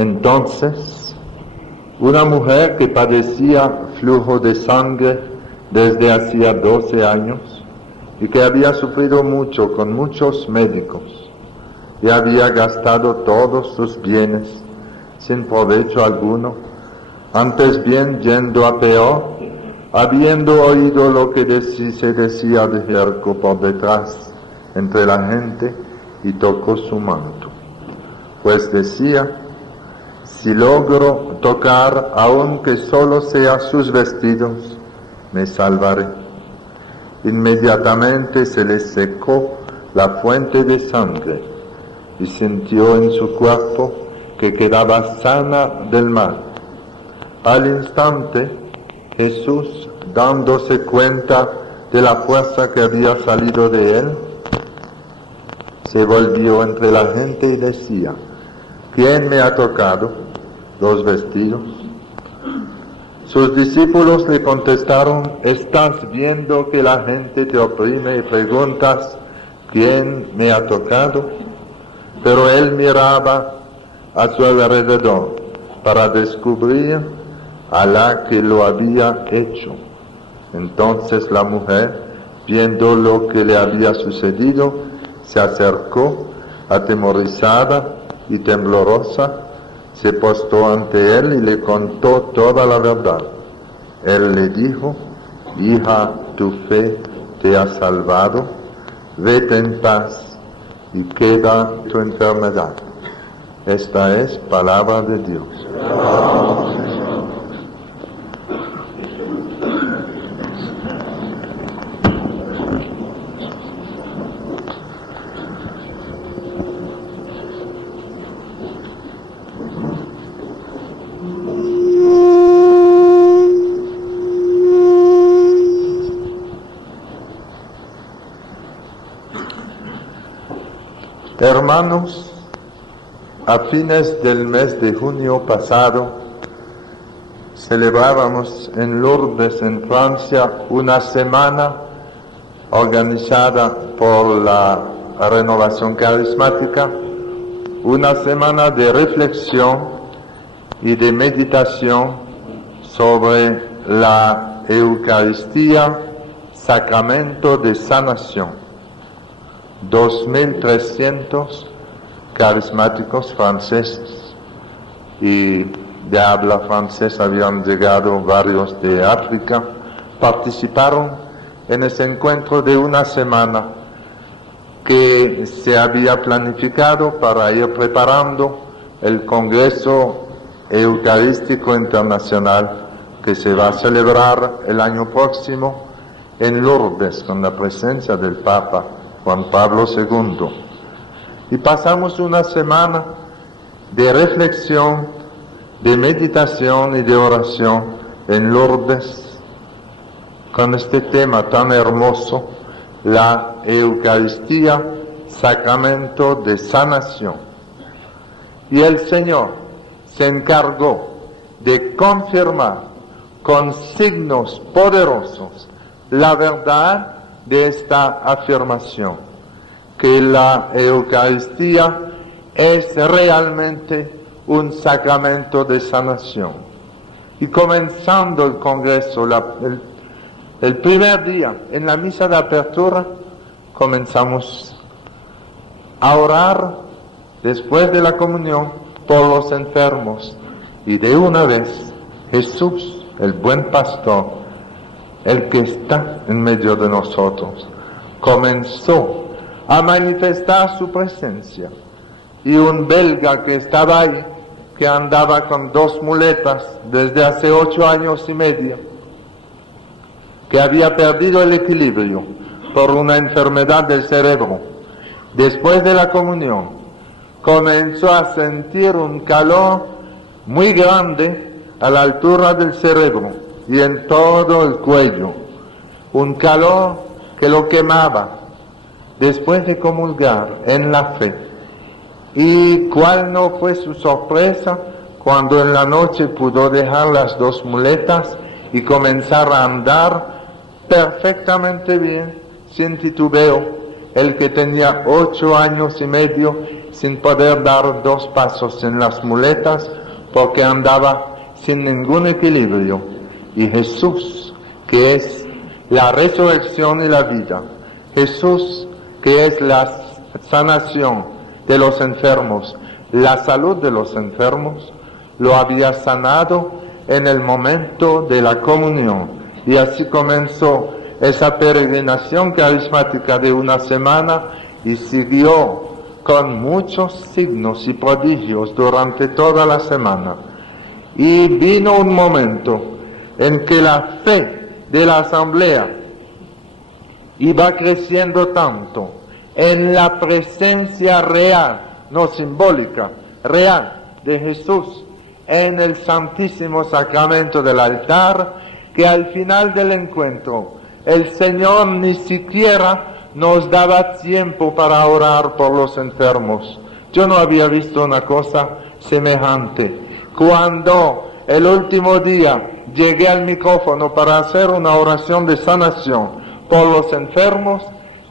Entonces, una mujer que padecía flujo de sangre desde hacía 12 años y que había sufrido mucho con muchos médicos y había gastado todos sus bienes sin provecho alguno, antes bien yendo a peor, habiendo oído lo que se decía de Jericó por detrás entre la gente, y tocó su manto, pues decía: si logro tocar, aunque solo sea sus vestidos, me salvaré. Inmediatamente se le secó la fuente de sangre y sintió en su cuerpo que quedaba sana del mal. Al instante, Jesús, dándose cuenta de la fuerza que había salido de él, se volvió entre la gente y decía: ¿quién me ha tocado los vestidos? Sus discípulos le contestaron: ¿estás viendo que la gente te oprime y preguntas: ¿quién me ha tocado? Pero él miraba a su alrededor para descubrir a la que lo había hecho. Entonces la mujer, viendo lo que le había sucedido, se acercó, atemorizada y temblorosa, se postró ante él y le contó toda la verdad. Él le dijo: hija, tu fe te ha salvado, vete en paz y queda tu enfermedad. Esta es palabra de Dios. Hermanos, a fines del mes de junio pasado celebrábamos en Lourdes, en Francia, una semana organizada por la Renovación Carismática, una semana de reflexión y de meditación sobre la Eucaristía, sacramento de sanación. 2.300 carismáticos franceses y de habla francesa, habían llegado varios de África, participaron en ese encuentro de una semana que se había planificado para ir preparando el Congreso Eucarístico Internacional que se va a celebrar el año próximo en Lourdes con la presencia del Papa Juan Pablo II. Y pasamos una semana de reflexión, de meditación y de oración en Lourdes con este tema tan hermoso, la Eucaristía, sacramento de sanación. Y el Señor se encargó de confirmar con signos poderosos la verdad de esta afirmación, que la Eucaristía es realmente un sacramento de sanación. Y comenzando el Congreso, el primer día, en la misa de apertura, comenzamos a orar después de la comunión por los enfermos. Y de una vez, Jesús, el buen pastor, el que está en medio de nosotros, comenzó a manifestar su presencia. Y un belga que estaba ahí, que andaba con 2 muletas desde hace 8 años y medio, que había perdido el equilibrio por una enfermedad del cerebro, después de la comunión, comenzó a sentir un calor muy grande a la altura del cerebro y en todo el cuello, un calor que lo quemaba después de comulgar en la fe. Y cuál no fue su sorpresa cuando en la noche pudo dejar las 2 muletas y comenzar a andar perfectamente bien, sin titubeo. El que tenía 8 años y medio sin poder dar 2 pasos en las muletas porque andaba sin ningún equilibrio. Y Jesús, que es la resurrección y la vida, Jesús, que es la sanación de los enfermos, la salud de los enfermos, lo había sanado en el momento de la comunión. Y así comenzó esa peregrinación carismática de una semana y siguió con muchos signos y prodigios durante toda la semana. Y vino un momento en que la fe de la asamblea iba creciendo tanto en la presencia real, no simbólica, real de Jesús en el Santísimo Sacramento del altar, que al final del encuentro el Señor ni siquiera nos daba tiempo para orar por los enfermos. Yo no había visto una cosa semejante. Cuando el último día llegué al micrófono para hacer una oración de sanación por los enfermos,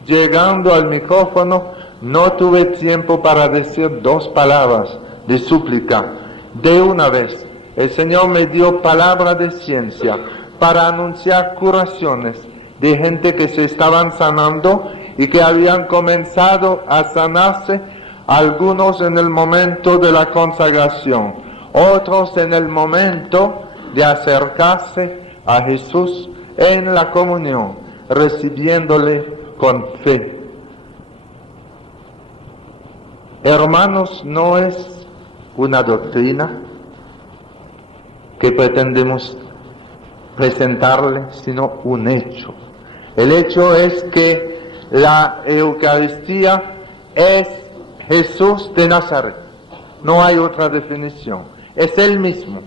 llegando al micrófono no tuve tiempo para decir 2 palabras de súplica. De una vez, el Señor me dio palabra de ciencia para anunciar curaciones de gente que se estaban sanando y que habían comenzado a sanarse, algunos en el momento de la consagración, otros en el momento de acercarse a Jesús en la comunión, recibiéndole con fe. Hermanos, no es una doctrina que pretendemos presentarle, sino un hecho. El hecho es que la Eucaristía es Jesús de Nazaret. No hay otra definición. Es Él mismo.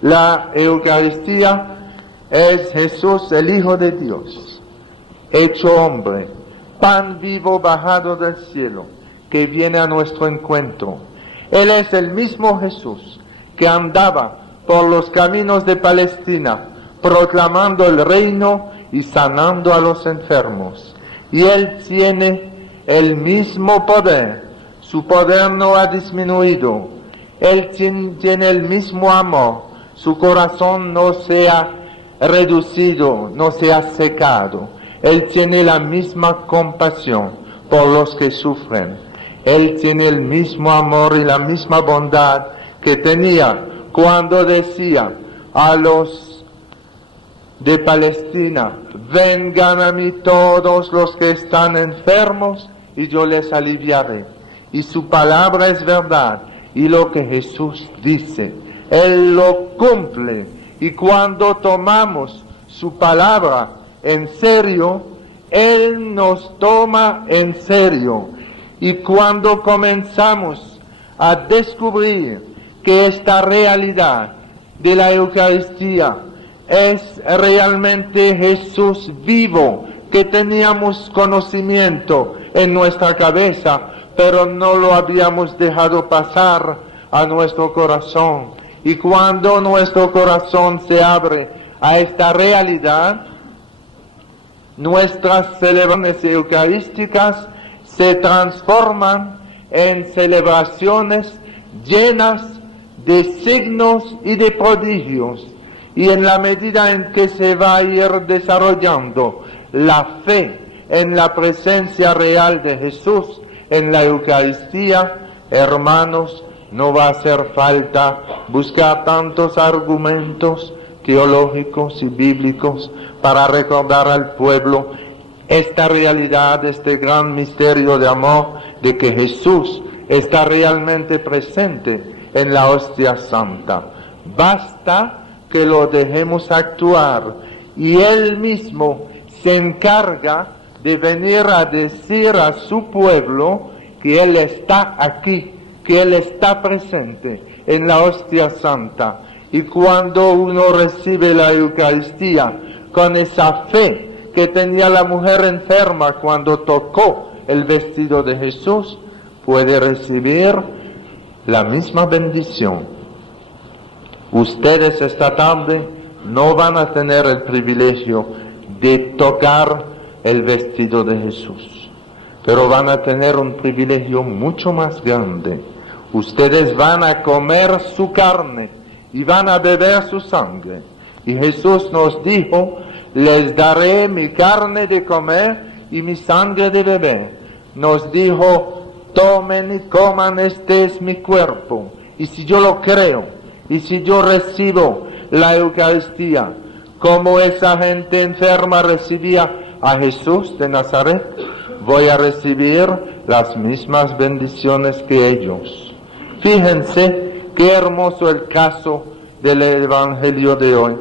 La Eucaristía es Jesús, el Hijo de Dios, hecho hombre, pan vivo bajado del cielo, que viene a nuestro encuentro. Él es el mismo Jesús que andaba por los caminos de Palestina, proclamando el reino y sanando a los enfermos. Y Él tiene el mismo poder. Su poder no ha disminuido. Él tiene el mismo amor. Su corazón no se ha reducido, no se ha secado. Él tiene la misma compasión por los que sufren. Él tiene el mismo amor y la misma bondad que tenía cuando decía a los de Palestina: vengan a mí todos los que están enfermos y yo les aliviaré. Y su palabra es verdad, y lo que Jesús dice, Él lo cumple. Y cuando tomamos su palabra en serio, Él nos toma en serio. Y cuando comenzamos a descubrir que esta realidad de la Eucaristía es realmente Jesús vivo, que teníamos conocimiento en nuestra cabeza, pero no lo habíamos dejado pasar a nuestro corazón. Y cuando nuestro corazón se abre a esta realidad, nuestras celebraciones eucarísticas se transforman en celebraciones llenas de signos y de prodigios. Y en la medida en que se va a ir desarrollando la fe en la presencia real de Jesús en la Eucaristía, hermanos, no va a hacer falta buscar tantos argumentos teológicos y bíblicos para recordar al pueblo esta realidad, este gran misterio de amor, de que Jesús está realmente presente en la hostia santa. Basta que lo dejemos actuar, y Él mismo se encarga de venir a decir a su pueblo que Él está aquí, que Él está presente en la hostia santa. Y cuando uno recibe la Eucaristía con esa fe que tenía la mujer enferma cuando tocó el vestido de Jesús, puede recibir la misma bendición. Ustedes esta tarde no van a tener el privilegio de tocar el vestido de Jesús. pero van a tener un privilegio mucho más grande. Ustedes van a comer su carne y van a beber su sangre. Y Jesús nos dijo, les daré mi carne de comer y mi sangre de beber. Nos dijo, tomen y coman, este es mi cuerpo. Y si yo lo creo, y si yo recibo la Eucaristía, como esa gente enferma recibía a Jesús de Nazaret, voy a recibir las mismas bendiciones que ellos. Fíjense qué hermoso el caso del Evangelio de hoy.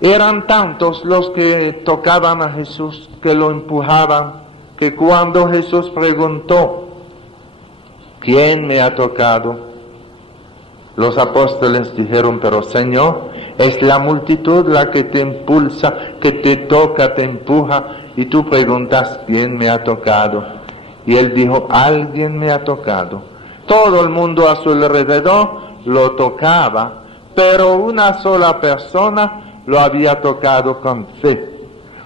Eran tantos los que tocaban a Jesús, que lo empujaban, que cuando Jesús preguntó, ¿quién me ha tocado? Los apóstoles dijeron, pero Señor, es la multitud la que te impulsa, que te toca, te empuja, y tú preguntas, ¿quién me ha tocado? Y él dijo, alguien me ha tocado. Todo el mundo a su alrededor lo tocaba, pero una sola persona lo había tocado con fe.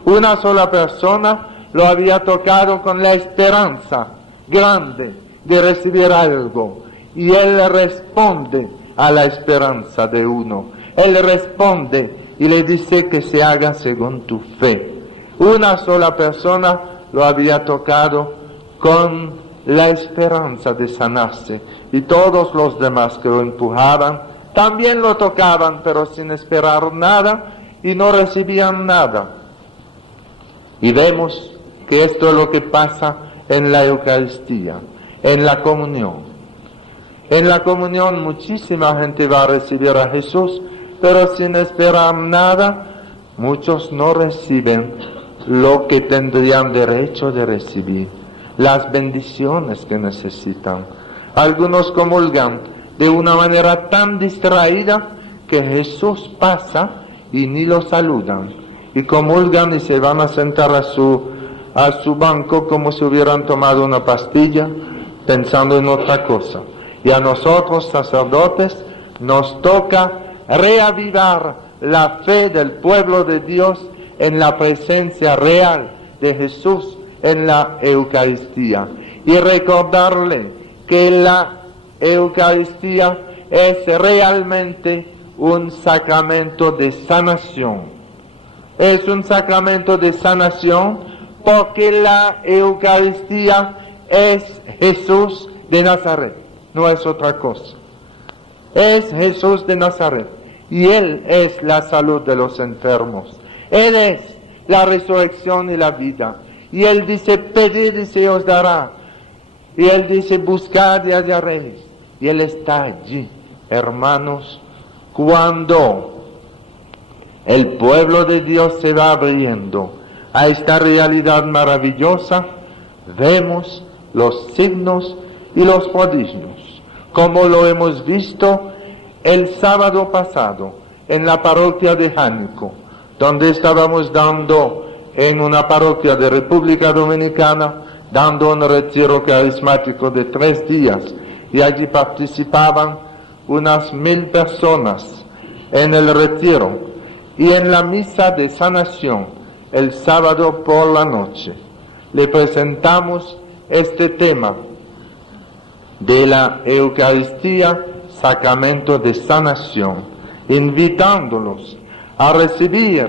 Una sola persona lo había tocado con la esperanza grande de recibir algo. Y él responde a la esperanza de uno. Él responde y le dice que se haga según tu fe. Una sola persona lo había tocado con la esperanza de sanarse. Y todos los demás que lo empujaban también lo tocaban, pero sin esperar nada y no recibían nada. Y vemos que esto es lo que pasa en la Eucaristía, en la comunión. En la comunión muchísima gente va a recibir a Jesús, pero sin esperar nada, muchos no reciben lo que tendrían derecho de recibir, las bendiciones que necesitan. Algunos comulgan de una manera tan distraída que Jesús pasa y ni lo saludan, y comulgan y se van a sentar a su banco como si hubieran tomado una pastilla, pensando en otra cosa. Y a nosotros, sacerdotes, nos toca reavivar la fe del pueblo de Dios en la presencia real de Jesús en la Eucaristía. Y recordarle que la Eucaristía es realmente un sacramento de sanación. Es un sacramento de sanación porque la Eucaristía es Jesús de Nazaret. No es otra cosa. Es Jesús de Nazaret. Y Él es la salud de los enfermos. Él es la resurrección y la vida. Y Él dice, pedid y se os dará. Y Él dice, buscad y hallaréis. Y Él está allí, hermanos. Cuando el pueblo de Dios se va abriendo a esta realidad maravillosa, vemos los signos y los prodigios, como lo hemos visto el sábado pasado en la parroquia de Jánico, donde estábamos dando en una parroquia de República Dominicana, dando un retiro carismático de 3 días, y allí participaban unas 1000 personas en el retiro, y en la misa de sanación, el sábado por la noche, le presentamos este tema de la Eucaristía, sacramento de sanación, invitándolos a recibir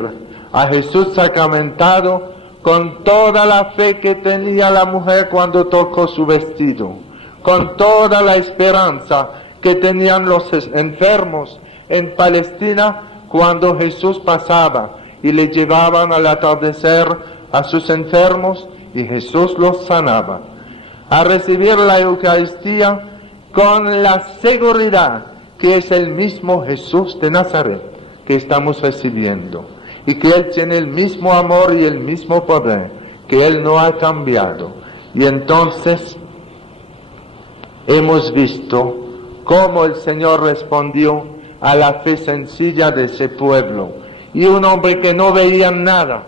a Jesús sacramentado con toda la fe que tenía la mujer cuando tocó su vestido, con toda la esperanza que tenían los enfermos en Palestina cuando Jesús pasaba y le llevaban al atardecer a sus enfermos y Jesús los sanaba. A recibir la Eucaristía con la seguridad que es el mismo Jesús de Nazaret que estamos recibiendo y que Él tiene el mismo amor y el mismo poder, que Él no ha cambiado. Y entonces hemos visto cómo el Señor respondió a la fe sencilla de ese pueblo. Y un hombre que no veía nada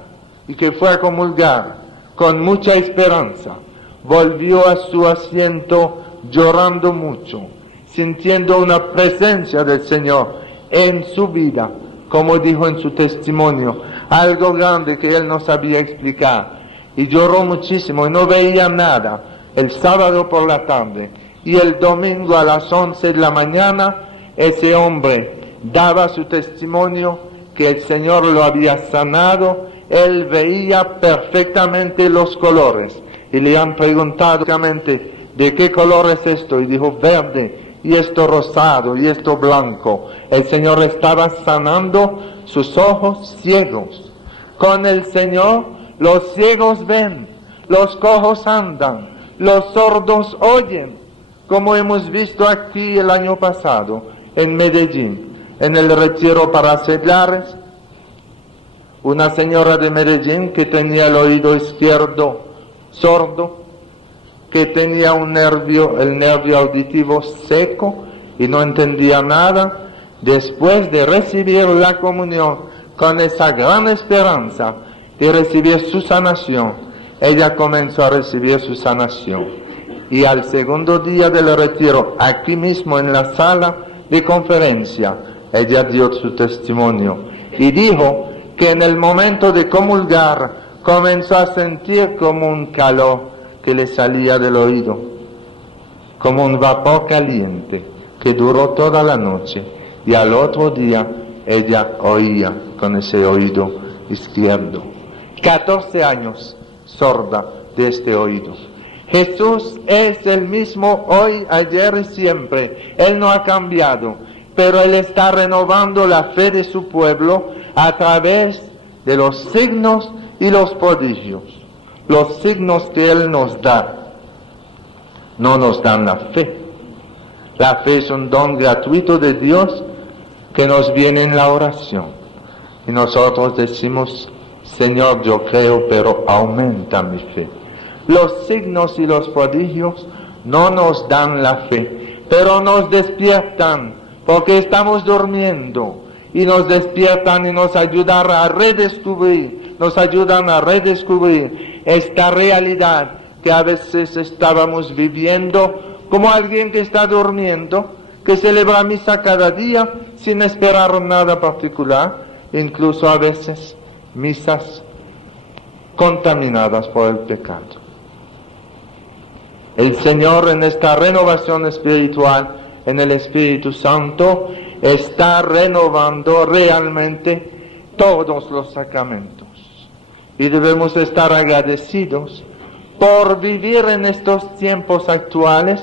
y que fue a comulgar con mucha esperanza, volvió a su asiento llorando mucho, sintiendo una presencia del Señor en su vida, como dijo en su testimonio, algo grande que él no sabía explicar, y lloró muchísimo y no veía nada el sábado por la tarde. Y el domingo a las 11 de la mañana, ese hombre daba su testimonio que el Señor lo había sanado. Él veía perfectamente los colores. Y le han preguntado ¿de qué color es esto? Y dijo verde, y esto rosado, y esto blanco. El Señor estaba sanando sus ojos ciegos. Con el Señor los ciegos ven, los cojos andan, los sordos oyen, como hemos visto aquí el año pasado en Medellín, en el retiro para seglares. Una señora de Medellín que tenía el oído izquierdo sordo, que tenía el nervio auditivo seco y no entendía nada, después de recibir la comunión con esa gran esperanza de recibir su sanación, ella comenzó a recibir su sanación. Y al segundo día del retiro, aquí mismo en la sala de conferencia, ella dio su testimonio y dijo que en el momento de comulgar comenzó a sentir como un calor que le salía del oído, como un vapor caliente que duró toda la noche, y al otro día ella oía con ese oído izquierdo. 14 años sorda de este oído. Jesús es el mismo hoy, ayer y siempre. Él no ha cambiado, pero Él está renovando la fe de su pueblo a través de los signos y los prodigios. Los signos que Él nos da no nos dan la fe. La fe es un don gratuito de Dios que nos viene en la oración. Y nosotros decimos, Señor, yo creo, pero aumenta mi fe. Los signos y los prodigios no nos dan la fe, pero nos despiertan porque estamos durmiendo, y nos despiertan y nos ayudan a redescubrir esta realidad que a veces estábamos viviendo como alguien que está durmiendo, que celebra misa cada día sin esperar nada particular, incluso a veces misas contaminadas por el pecado. El Señor, en esta renovación espiritual, en el Espíritu Santo, está renovando realmente todos los sacramentos. Y debemos estar agradecidos por vivir en estos tiempos actuales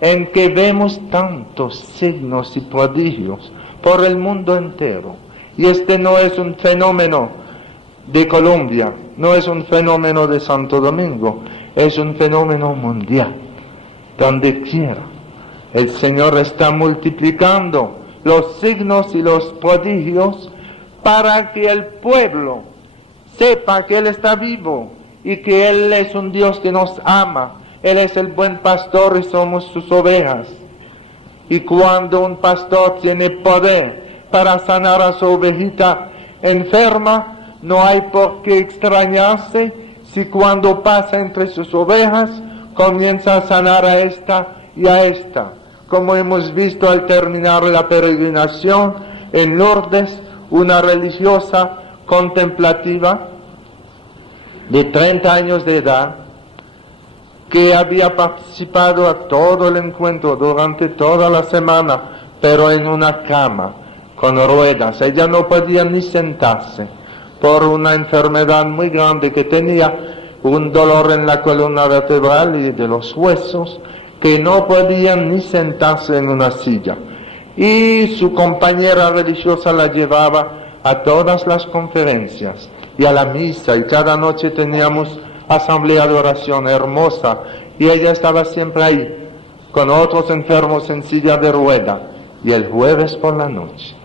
en que vemos tantos signos y prodigios por el mundo entero. Y este no es un fenómeno de Colombia, no es un fenómeno de Santo Domingo, es un fenómeno mundial. Donde quiera, el Señor está multiplicando los signos y los prodigios para que el pueblo sepa que Él está vivo y que Él es un Dios que nos ama. Él es el buen pastor y somos sus ovejas. Y cuando un pastor tiene poder para sanar a su ovejita enferma, no hay por qué extrañarse si cuando pasa entre sus ovejas comienza a sanar a esta y a esta. Como hemos visto al terminar la peregrinación en Lourdes, una religiosa contemplativa de 30 años de edad, que había participado a todo el encuentro durante toda la semana, pero en una cama, con ruedas. Ella no podía ni sentarse por una enfermedad muy grande que tenía, un dolor en la columna vertebral y de los huesos, que no podían ni sentarse en una silla. Y su compañera religiosa la llevaba a todas las conferencias y a la misa, y cada noche teníamos asamblea de oración hermosa, y ella estaba siempre ahí, con otros enfermos en silla de rueda. Y el jueves por la noche,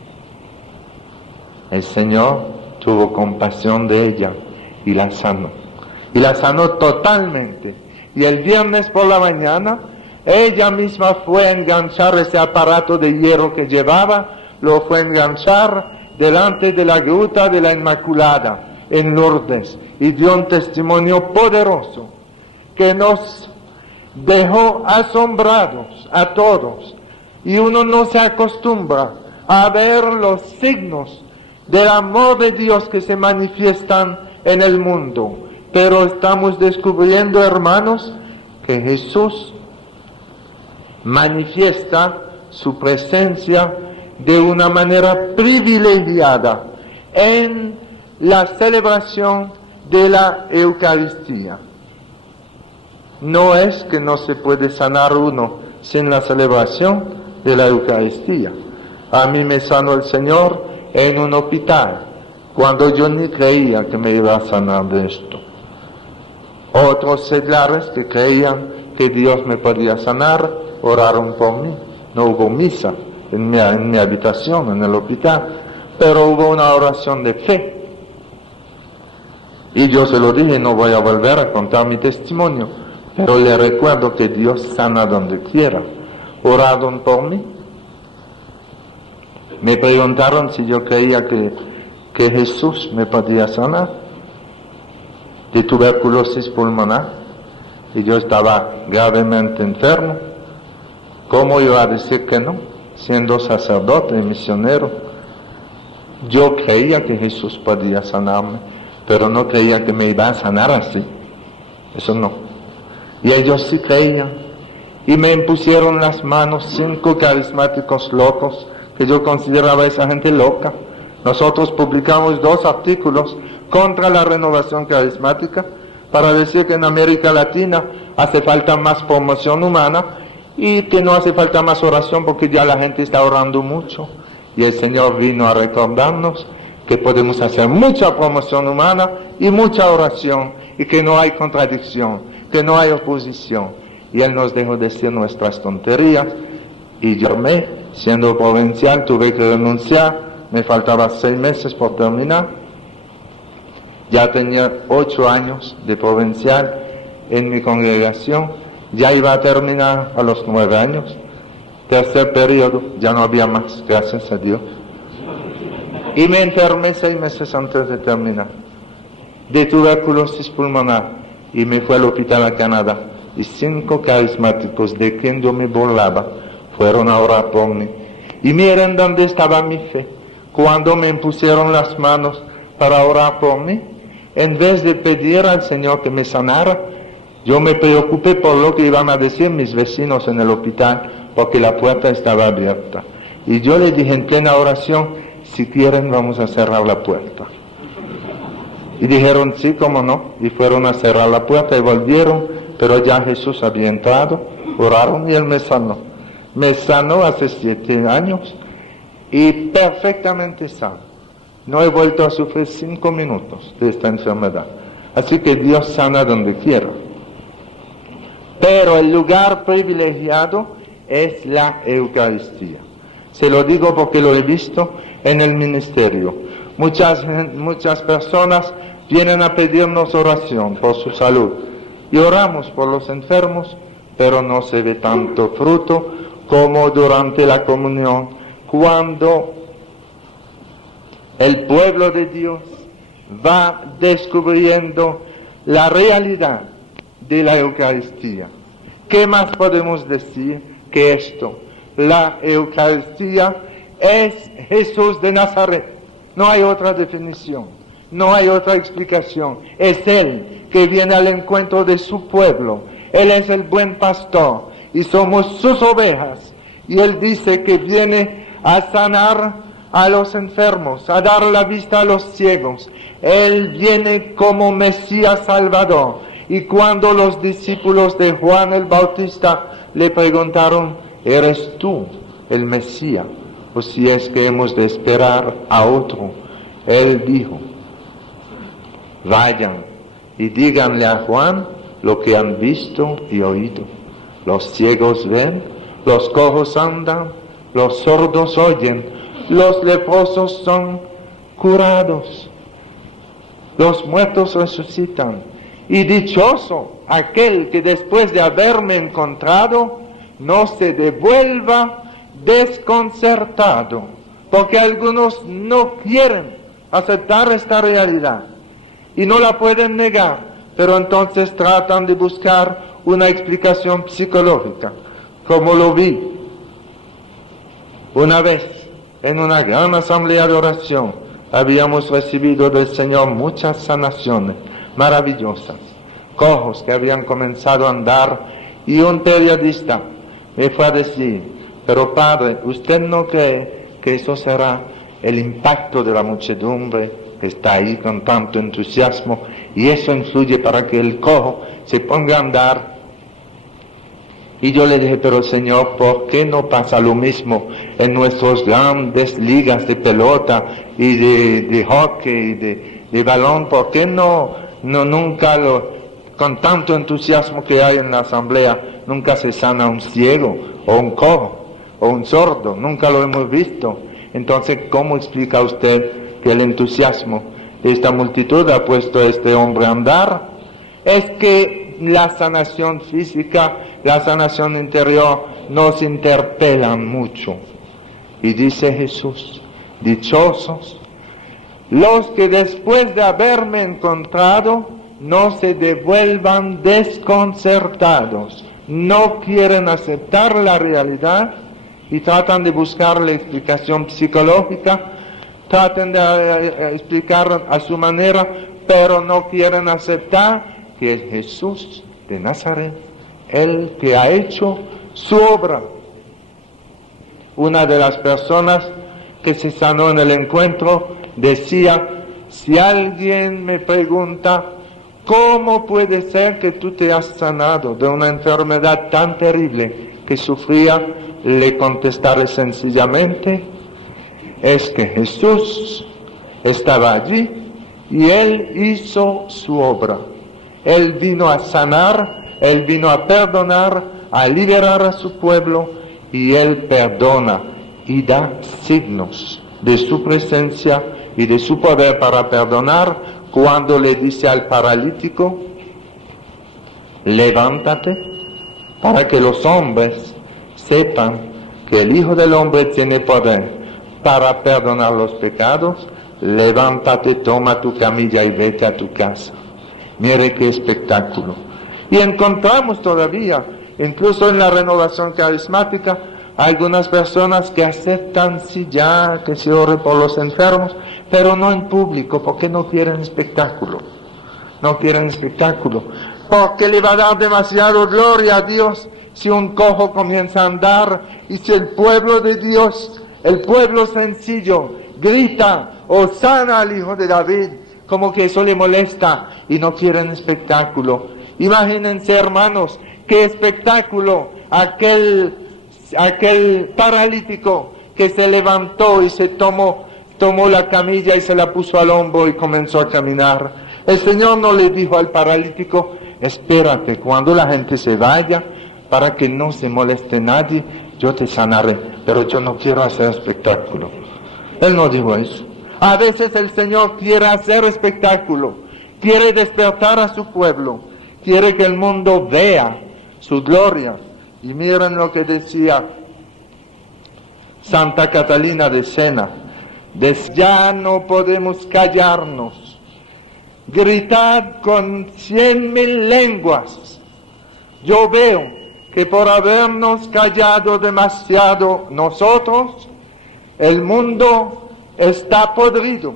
el Señor tuvo compasión de ella y la sanó. Y la sanó totalmente. Y el viernes por la mañana, ella misma fue a enganchar ese aparato de hierro que llevaba, lo fue a enganchar delante de la gruta de la Inmaculada en Lourdes, y dio un testimonio poderoso que nos dejó asombrados a todos. Y uno no se acostumbra a ver los signos del amor de Dios que se manifiestan en el mundo. Pero estamos descubriendo, hermanos, que Jesús manifiesta su presencia de una manera privilegiada en la celebración de la Eucaristía. No es que no se puede sanar uno sin la celebración de la Eucaristía. A mí me sanó el Señor en un hospital, cuando yo ni creía que me iba a sanar de esto. Otros seglares que creían que Dios me podía sanar, oraron por mí. No hubo misa en mi habitación, en el hospital, pero hubo una oración de fe. Y yo se lo dije, no voy a volver a contar mi testimonio, pero le recuerdo que Dios sana donde quiera. Oraron por mí. Me preguntaron si yo creía que Jesús me podía sanar de tuberculosis pulmonar, y yo estaba gravemente enfermo. ¿Cómo iba a decir que no? Siendo sacerdote y misionero, yo creía que Jesús podía sanarme, pero no creía que me iba a sanar así. Eso no. Y ellos sí creían, y me impusieron las manos 5 carismáticos locos, que yo consideraba a esa gente loca. Nosotros publicamos 2 artículos contra la renovación carismática para decir que en América Latina hace falta más promoción humana y que no hace falta más oración porque ya la gente está orando mucho. Y el Señor vino a recordarnos que podemos hacer mucha promoción humana y mucha oración, y que no hay contradicción, que no hay oposición. Y Él nos dejó decir nuestras tonterías, y yo, siendo provincial, tuve que renunciar. Me faltaban 6 meses por terminar. Ya tenía 8 años de provincial en mi congregación. Ya iba a terminar a los 9 años. Tercer periodo, ya no había más, gracias a Dios. Y me enfermé 6 meses antes de terminar, de tuberculosis pulmonar, y me fui al hospital a Canadá. Y 5 carismáticos de quien yo me burlaba fueron a orar por mí. Y miren dónde estaba mi fe. Cuando me impusieron las manos para orar por mí, en vez de pedir al Señor que me sanara, yo me preocupé por lo que iban a decir mis vecinos en el hospital, porque la puerta estaba abierta. Y yo le dije en plena oración, si quieren vamos a cerrar la puerta. Y dijeron, sí, cómo no, y fueron a cerrar la puerta y volvieron, pero ya Jesús había entrado, oraron y Él me sanó. Me sanó hace 7 años. Y perfectamente sano. No he vuelto a sufrir 5 minutos de esta enfermedad. Así que Dios sana donde quiera. Pero el lugar privilegiado es la Eucaristía. Se lo digo porque lo he visto en el ministerio. Muchas personas vienen a pedirnos oración por su salud. Y oramos por los enfermos, pero no se ve tanto fruto como durante la comunión, cuando el pueblo de Dios va descubriendo la realidad de la Eucaristía. ¿Qué más podemos decir que esto? La Eucaristía es Jesús de Nazaret. No hay otra definición, no hay otra explicación. Es Él que viene al encuentro de su pueblo. Él es el buen pastor y somos sus ovejas. Y Él dice que viene a sanar a los enfermos, a dar la vista a los ciegos. Él viene como Mesías Salvador. Y cuando los discípulos de Juan el Bautista le preguntaron, ¿eres tú el Mesías? O si es que hemos de esperar a otro. Él dijo, vayan y díganle a Juan lo que han visto y oído. Los ciegos ven, los cojos andan, los sordos oyen, los leprosos son curados, los muertos resucitan. Y dichoso aquel que después de haberme encontrado no se devuelva desconcertado, porque algunos no quieren aceptar esta realidad y no la pueden negar, pero entonces tratan de buscar una explicación psicológica, como lo vi una vez en una gran asamblea de oración. Habíamos recibido del Señor muchas sanaciones, maravillosas. Cojos que habían comenzado a andar, y un periodista me fue a decir, pero padre, ¿usted no cree que eso será el impacto de la muchedumbre que está ahí con tanto entusiasmo, y eso influye para que el cojo se ponga a andar? Y yo le dije, pero Señor, ¿por qué no pasa lo mismo en nuestras grandes ligas de pelota y de hockey y de balón? ¿Por qué nunca con tanto entusiasmo que hay en la asamblea, nunca se sana un ciego o un cojo o un sordo? Nunca lo hemos visto. Entonces, ¿cómo explica usted que el entusiasmo de esta multitud ha puesto a este hombre a andar? Es que la sanación física, la sanación interior nos interpelan mucho. Y dice Jesús, dichosos los que después de haberme encontrado no se devuelvan desconcertados, no quieren aceptar la realidad y tratan de buscar la explicación psicológica, tratan de explicar a su manera, pero no quieren aceptar que es Jesús de Nazaret, el que ha hecho su obra. Una de las personas que se sanó en el encuentro decía, si alguien me pregunta, ¿cómo puede ser que tú te has sanado de una enfermedad tan terrible que sufría? Le contestaré sencillamente, es que Jesús estaba allí y Él hizo su obra. Él vino a sanar, Él vino a perdonar, a liberar a su pueblo, y Él perdona y da signos de su presencia y de su poder para perdonar cuando le dice al paralítico, levántate, para que los hombres sepan que el Hijo del Hombre tiene poder para perdonar los pecados. Levántate, toma tu camilla y vete a tu casa. Mire qué espectáculo. Y encontramos todavía, incluso en la renovación carismática, algunas personas que aceptan sí ya que se ore por los enfermos, pero no en público, porque no quieren espectáculo. No quieren espectáculo. Porque le va a dar demasiado gloria a Dios si un cojo comienza a andar y si el pueblo de Dios, el pueblo sencillo, grita, Hosana al Hijo de David, como que eso le molesta y no quieren espectáculo. Imagínense, hermanos, qué espectáculo aquel paralítico que se levantó y se tomó la camilla y se la puso al hombro y comenzó a caminar. El Señor no le dijo al paralítico, espérate cuando la gente se vaya para que no se moleste nadie, yo te sanaré, pero yo no quiero hacer espectáculo. Él no dijo eso. A veces el Señor quiere hacer espectáculo, quiere despertar a su pueblo, quiere que el mundo vea su gloria. Y miren lo que decía Santa Catalina de Siena, ya no podemos callarnos, gritad con 100,000 lenguas. Yo veo que por habernos callado demasiado nosotros, el mundo está podrido.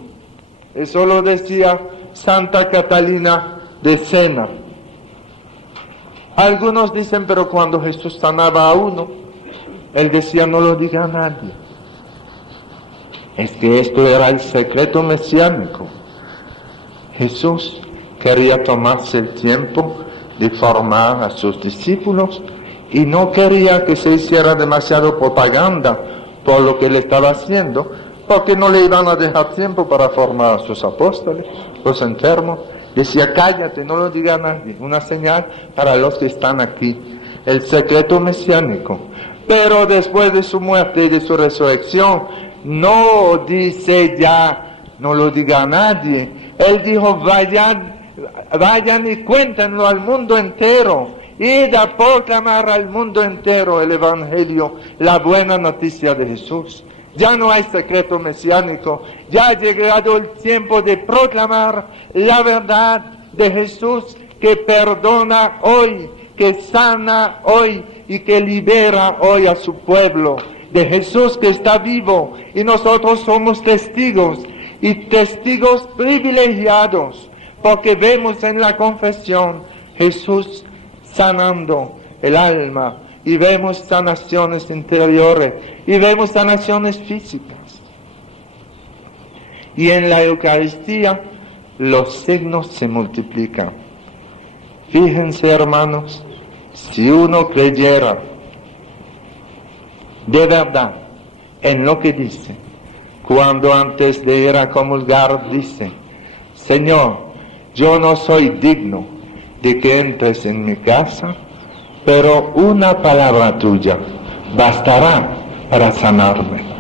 Eso lo decía Santa Catalina de Siena. Algunos dicen, pero cuando Jesús sanaba a uno, Él decía, no lo diga a nadie. Es que esto era el secreto mesiánico. Jesús quería tomarse el tiempo de formar a sus discípulos y no quería que se hiciera demasiado propaganda por lo que Él estaba haciendo, porque no le iban a dejar tiempo para formar a sus apóstoles, los enfermos. Decía, cállate, no lo diga a nadie. Una señal para los que están aquí. El secreto mesiánico. Pero después de su muerte y de su resurrección, no dice ya, no lo diga a nadie. Él dijo, vayan y cuéntenlo al mundo entero. Id a proclamar al mundo entero el Evangelio, la buena noticia de Jesús. Ya no hay secreto mesiánico, ya ha llegado el tiempo de proclamar la verdad de Jesús que perdona hoy, que sana hoy y que libera hoy a su pueblo. De Jesús que está vivo y nosotros somos testigos y testigos privilegiados, porque vemos en la confesión Jesús sanando el alma, y vemos sanaciones interiores, y vemos sanaciones físicas. Y en la Eucaristía los signos se multiplican. Fíjense, hermanos, si uno creyera de verdad en lo que dice, cuando antes de ir a comulgar dice: Señor, yo no soy digno de que entres en mi casa, pero una palabra tuya bastará para sanarme.